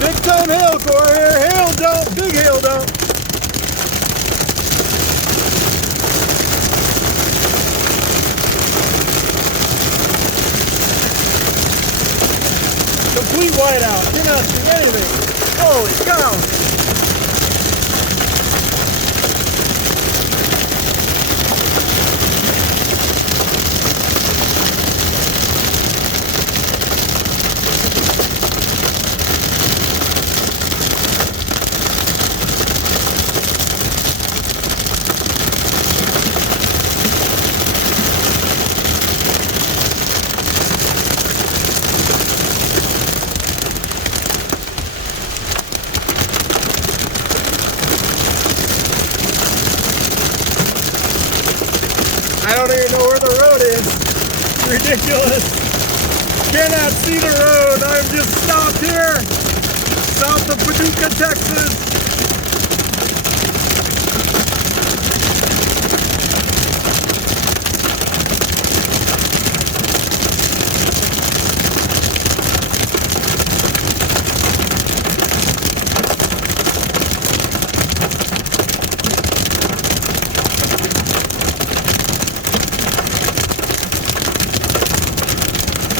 Big time hail core here. Hail dump. Big hail dump. Complete whiteout. Cannot see anything. Holy cow. I don't even know where the road is. It's ridiculous. Cannot see the road. I'm just stopped here, south of Paducha, Texas.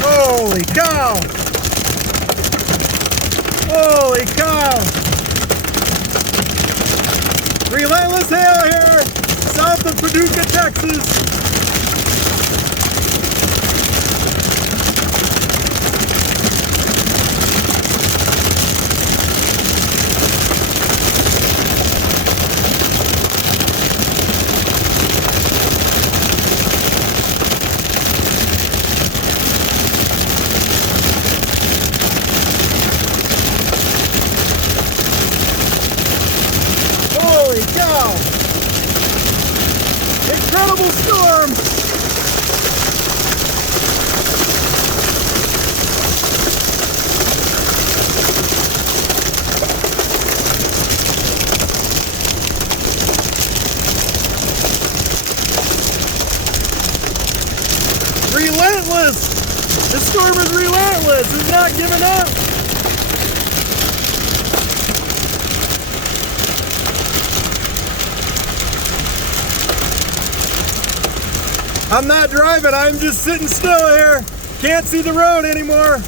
Holy cow! Holy cow! Relentless hail here, south of Paducha, Texas. Holy cow! Incredible storm! Relentless! This storm is relentless! It's not giving up! I'm not driving, I'm just sitting still here. Can't see the road anymore.